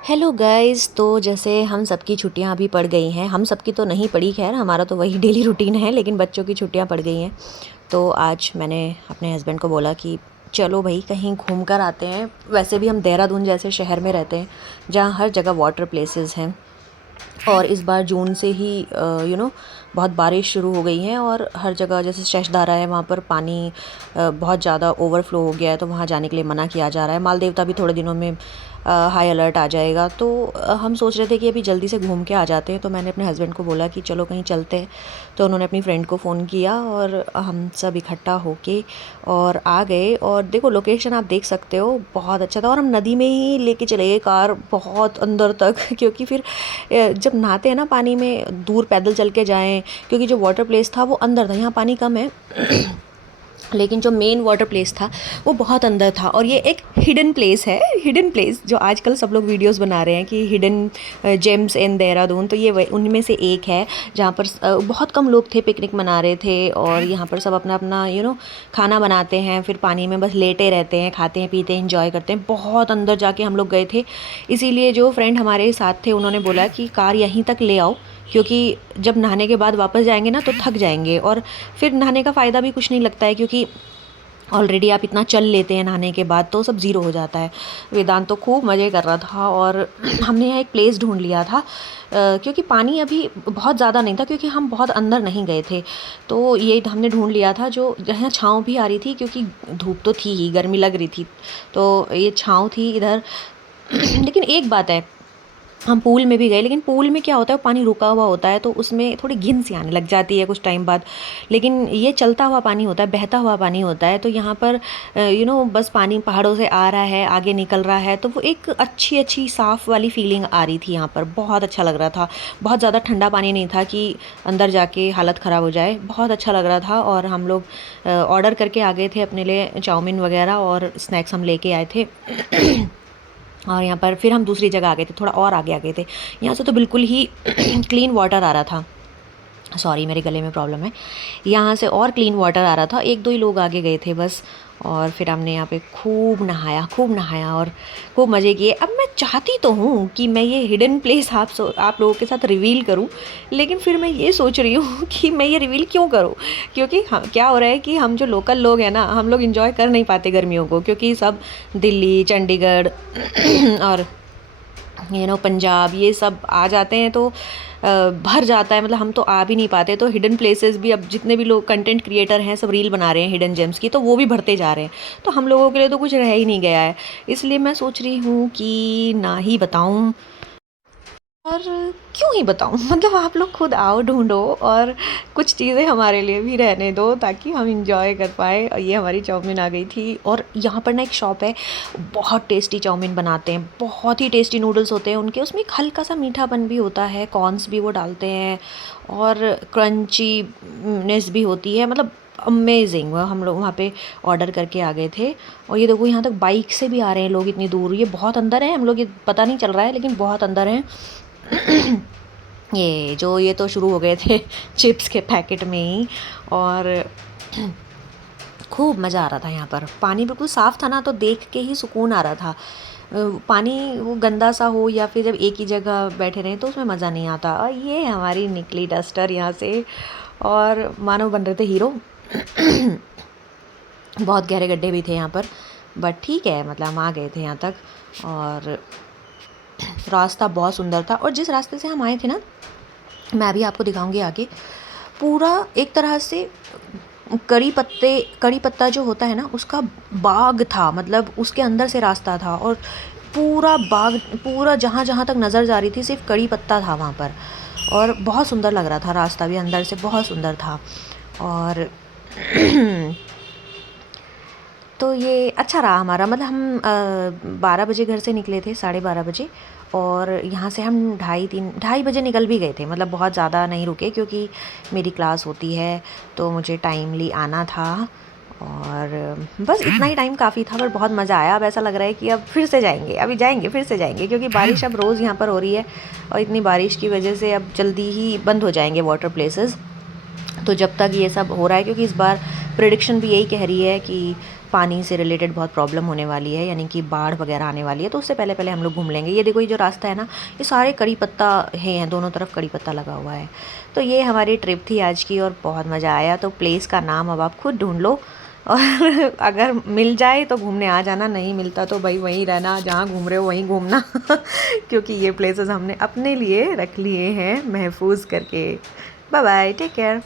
Hello guys. तो जैसे हम सबकी छुट्टियां अभी पड़ गई हैं, हम सबकी तो नहीं पड़ी, खैर हमारा तो वही डेली रूटीन है, लेकिन बच्चों की छुट्टियां पड़ गई हैं। तो आज मैंने अपने हस्बैंड को बोला कि चलो भाई कहीं घूम कर आते हैं। वैसे भी हम देहरादून जैसे शहर में रहते हैं जहाँ हर जगह वाटर प्लेसेस हैं, और इस बार जून से ही बहुत बारिश शुरू हो गई है और हर जगह जैसे शशधारा है वहाँ पर पानी बहुत ज़्यादा ओवरफ्लो हो गया है, तो वहाँ जाने के लिए मना किया जा रहा है। मालदेवता भी थोड़े दिनों में हाई अलर्ट आ जाएगा। तो हम सोच रहे थे कि अभी जल्दी से घूम के आ जाते हैं, तो मैंने अपने हस्बैंड को बोला कि चलो कहीं चलते हैं। तो उन्होंने अपनी फ्रेंड को फ़ोन किया और हम सब इकट्ठा होके और आ गए। और देखो लोकेशन आप देख सकते हो, बहुत अच्छा था। और हम नदी में ही लेके चले गए कार बहुत अंदर तक क्योंकि फिर जब नहाते हैं ना पानी में, दूर पैदल चल के जाएं, क्योंकि जो वाटर प्लेस था वो अंदर था, यहाँ पानी कम है लेकिन जो मेन वाटर प्लेस था वो बहुत अंदर था। और ये एक हिडन प्लेस है, हिडन प्लेस जो आजकल सब लोग वीडियोस बना रहे हैं कि हिडन जेम्स इन देहरादून, तो ये उनमें से एक है जहाँ पर बहुत कम लोग थे, पिकनिक मना रहे थे। और यहाँ पर सब अपना अपना खाना बनाते हैं, फिर पानी में बस लेटे रहते हैं, खाते हैं पीते हैं, इंजॉय करते हैं। बहुत अंदर जाके हम लोग गए थे, इसीलिए जो फ्रेंड हमारे साथ थे उन्होंने बोला कि कार यहीं तक ले आओ, क्योंकि जब नहाने के बाद वापस जाएंगे ना तो थक जाएंगे, और फिर नहाने का फ़ायदा भी कुछ नहीं लगता है, क्योंकि ऑलरेडी आप इतना चल लेते हैं नहाने के बाद तो सब ज़ीरो हो जाता है। वेदांत तो खूब मज़े कर रहा था। और हमने यहाँ एक प्लेस ढूंढ लिया था क्योंकि पानी अभी बहुत ज़्यादा नहीं था, क्योंकि हम बहुत अंदर नहीं गए थे। तो ये हमने ढूंढ लिया था जो जहाँ छाँव भी आ रही थी, क्योंकि धूप तो थी ही, गर्मी लग रही थी, तो ये छाँव थी इधर। लेकिन एक बात है, हम पूल में भी गए, लेकिन पूल में क्या होता है, पानी रुका हुआ होता है तो उसमें थोड़ी घिन सी आने लग जाती है कुछ टाइम बाद। लेकिन ये चलता हुआ पानी होता है, बहता हुआ पानी होता है, तो यहाँ पर बस पानी पहाड़ों से आ रहा है, आगे निकल रहा है, तो वो एक अच्छी अच्छी साफ़ वाली फीलिंग आ रही थी। यहाँ पर बहुत अच्छा लग रहा था। बहुत ज़्यादा ठंडा पानी नहीं था कि अंदर जाके हालत ख़राब हो जाए, बहुत अच्छा लग रहा था। और हम लोग ऑर्डर करके आ गए थे अपने लिए चाउमीन वगैरह, और स्नैक्स हम लेके आए थे। और यहाँ पर फिर हम दूसरी जगह आ गए थे, थोड़ा और आगे आ गए थे। यहाँ से तो बिल्कुल ही क्लीन वाटर आ रहा था। सॉरी, मेरे गले में प्रॉब्लम है। यहाँ से और क्लीन वाटर आ रहा था, एक दो ही लोग आगे गए थे बस। और फिर हमने यहाँ पे खूब नहाया और खूब मज़े किए। अब मैं चाहती तो हूँ कि मैं ये हिडन प्लेस आप लोगों के साथ रिवील करूँ, लेकिन फिर मैं ये सोच रही हूँ कि मैं ये रिवील क्यों करूँ, क्योंकि क्या हो रहा है कि हम जो लोकल लोग हैं ना, हम लोग इन्जॉय कर नहीं पाते गर्मियों को, क्योंकि सब दिल्ली, चंडीगढ़ और पंजाब ये सब आ जाते हैं तो भर जाता है, मतलब हम तो आ भी नहीं पाते। तो हिडन प्लेसेस भी अब जितने भी लोग कंटेंट क्रिएटर हैं सब रील बना रहे हैं हिडन जेम्स की, तो वो भी भरते जा रहे हैं, तो हम लोगों के लिए तो कुछ रह ही नहीं गया है। इसलिए मैं सोच रही हूँ कि ना ही बताऊँ, और क्यों ही बताऊँ मतलब आप लोग खुद आओ, ढूंढो, और कुछ चीज़ें हमारे लिए भी रहने दो ताकि हम इंजॉय कर पाए। और ये हमारी चाउमीन आ गई थी। और यहाँ पर ना एक शॉप है, बहुत टेस्टी चाउमीन बनाते हैं, बहुत ही टेस्टी नूडल्स होते हैं उनके, उसमें एक हल्का सा मीठापन भी होता है, कॉर्न्स भी वो डालते हैं, और क्रंचीनेस भी होती है, मतलब अमेजिंग। हम लोग वहाँ पे ऑर्डर करके आ गए थे। और ये देखो यहाँ तक बाइक से भी आ रहे हैं लोग इतनी दूर, ये बहुत अंदर है, हम लोग ये पता नहीं चल रहा है लेकिन बहुत अंदर हैं। ये तो शुरू हो गए थे चिप्स के पैकेट में ही। और खूब मज़ा आ रहा था। यहाँ पर पानी बिल्कुल साफ़ था ना, तो देख के ही सुकून आ रहा था। पानी वो गंदा सा हो या फिर जब एक ही जगह बैठे रहें तो उसमें मज़ा नहीं आता। और ये हमारी निकली डस्टर यहाँ से, और मानो बन रहे थे हीरो। बहुत गहरे गड्ढे भी थे यहाँ पर, बट ठीक है, मतलब हम आ गए थे यहाँ तक। और रास्ता बहुत सुंदर था, और जिस रास्ते से हम आए थे ना, मैं अभी आपको दिखाऊंगी आगे, पूरा एक तरह से कड़ी पत्ता जो होता है ना उसका बाग था, मतलब उसके अंदर से रास्ता था। और पूरा बाग, पूरा जहाँ जहाँ तक नज़र जा रही थी सिर्फ कड़ी पत्ता था वहाँ पर। और बहुत सुंदर लग रहा था, रास्ता भी अंदर से बहुत सुंदर था। और तो ये अच्छा रहा हमारा, मतलब हम 12 बजे घर से निकले थे, 12:30 बजे। और यहाँ से हम 2:30 बजे निकल भी गए थे, मतलब बहुत ज़्यादा नहीं रुके, क्योंकि मेरी क्लास होती है तो मुझे टाइमली आना था। और बस इतना ही टाइम काफ़ी था, पर बहुत मज़ा आया। अब ऐसा लग रहा है कि अब फिर से जाएंगे, अभी जाएंगे, फिर से जाएंगे, क्योंकि बारिश अब रोज़ यहाँ पर हो रही है, और इतनी बारिश की वजह से अब जल्दी ही बंद हो जाएंगे वाटर प्लेसेस। तो जब तक ये सब हो रहा है, क्योंकि इस बार प्रेडिक्शन भी यही कह रही है कि पानी से रिलेटेड बहुत प्रॉब्लम होने वाली है, यानी कि बाढ़ वगैरह आने वाली है, तो उससे पहले पहले हम लोग घूम लेंगे। ये देखो, ये जो रास्ता है ना, ये सारे कड़ी पत्ता हैं, दोनों तरफ कड़ी पत्ता लगा हुआ है। तो ये हमारी ट्रिप थी आज की और बहुत मज़ा आया। तो प्लेस का नाम अब आप खुद ढूंढ लो और अगर मिल जाए तो घूमने आ जाना, नहीं मिलता तो भाई वहीं रहना, जहाँ घूम रहे हो वहीं घूमना क्योंकि ये प्लेसेस हमने अपने लिए रख लिए हैं महफूज करके। Bye bye, take care.